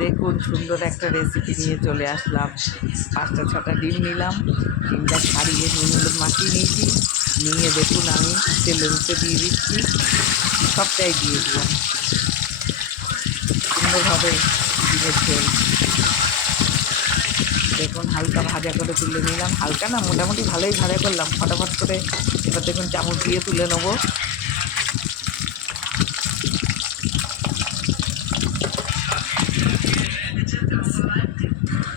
দেখুন সুন্দর একটা রেসিপি নিয়ে চলে আসলাম। 5টা-6টা ডিম নিলাম, ডিমটা ছাড়িয়ে নুন হলুদ মাখিয়ে নিয়েছি। নিয়ে দেখুন আমি তেলের উপরে দিয়ে দিচ্ছি, সবটাই দিয়ে দিলাম সুন্দরভাবে ডিমের ঝোল। দেখুন হালকা ভাজা করে তুলে নিলাম, হালকা না মোটামুটি ভালোই ভাজা করলাম ফটাফট করে। এবার দেখুন চামচ দিয়ে তুলে নেবো।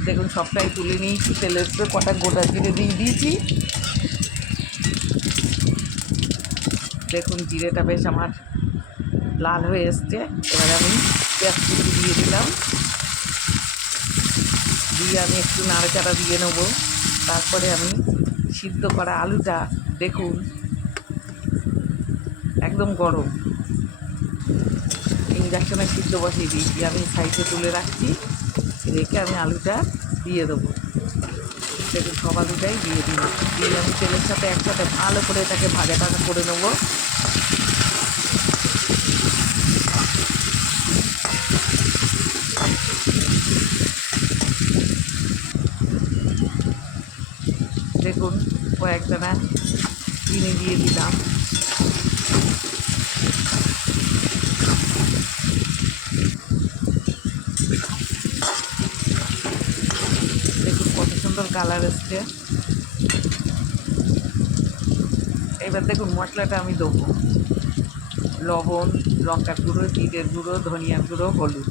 দেখুন সবটাই তুলে নিয়েছি, তেলের উপরে কটা গোটা জিরে দিয়ে দিয়েছি। দেখুন জিরেটা বেশ আমার লাল হয়ে এসছে। এবার আমি পেঁয়াজ কুচি দিয়ে দিলাম, দিয়ে আমি একটু নাড়াচাড়া দিয়ে নেবো। তারপরে আমি সিদ্ধ করা আলুটা দেখুন একদম গরম, ইন্ডাকশনে সিদ্ধ বসিয়ে দিয়েছি, আমি সাইডে তুলে রাখছি। রেখে আমি আলুটা দিয়ে দেবো। দেখুন সব আলুটাই দিয়ে দিই, দিয়ে আমি তেলের সাথে একসাথে ভালো করে এটাকে ভাজা টাজা করে নেবো। দেখুন কয়েকদানা চিনি দিয়ে দিলাম। দেখুন কত সুন্দর কালার এসছে। এবার দেখুন মশলাটা আমি দেবো, লবণ, লঙ্কার গুঁড়ো, জিরের গুঁড়ো, ধনিয়ার গুঁড়ো, হলুদ।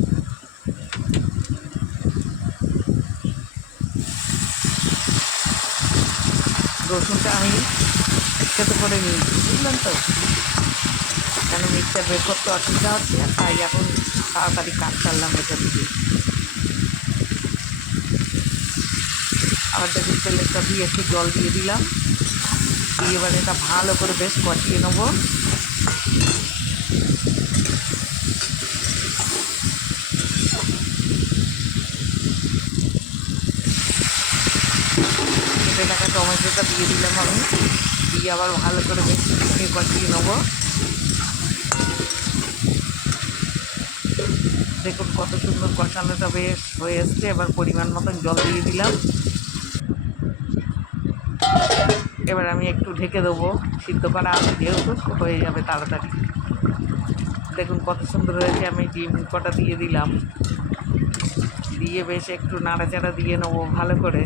রসুনটা আমি একসাথে করে নিয়েছি, বুঝলেন তো, কেন মিক্সচার বের করতে অসুবিধা হচ্ছে, তাই এখন তাড়াতাড়ি কাজ সারলাম এটা দিয়ে। আবার দেখুন তেলেরটা দিয়ে একটু জল দিয়ে দিলাম, দিয়ে এবার এটা ভালো করে বেশ কষিয়ে নেবো। কেটে রাখা টমেটোটা দিয়ে দিলাম আমি, দিয়ে আবার ভালো করে বেশ কষিয়ে নেবো। দেখুন কত সুন্দর কষানোটা বেশ হয়ে এসছে। এবার পরিমাণ মতন জল দিয়ে দিলাম। এবার আমি একটু ঢেকে দেবো, সিদ্ধ করা আলু যেহেতু হয়ে যাবে তাড়াতাড়ি। দেখুন কত সুন্দর হয়েছে। আমি ডিম কটা দিয়ে দিলাম, দিয়ে বেশ একটু নাড়াচাড়া দিয়ে নেবো ভালো করে।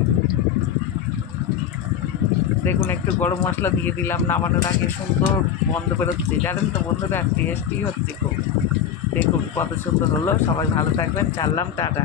দেখুন একটু গরম মশলা দিয়ে দিলাম, নামানোর আগে সুন্দর গন্ধ বেরোচ্ছে, জানেন তো বন্ধুরা, টেস্টি হচ্ছে খুব। দেখুন কত সুন্দর হলো। সবাই ভালো থাকবেন, চাললাম, টাটা।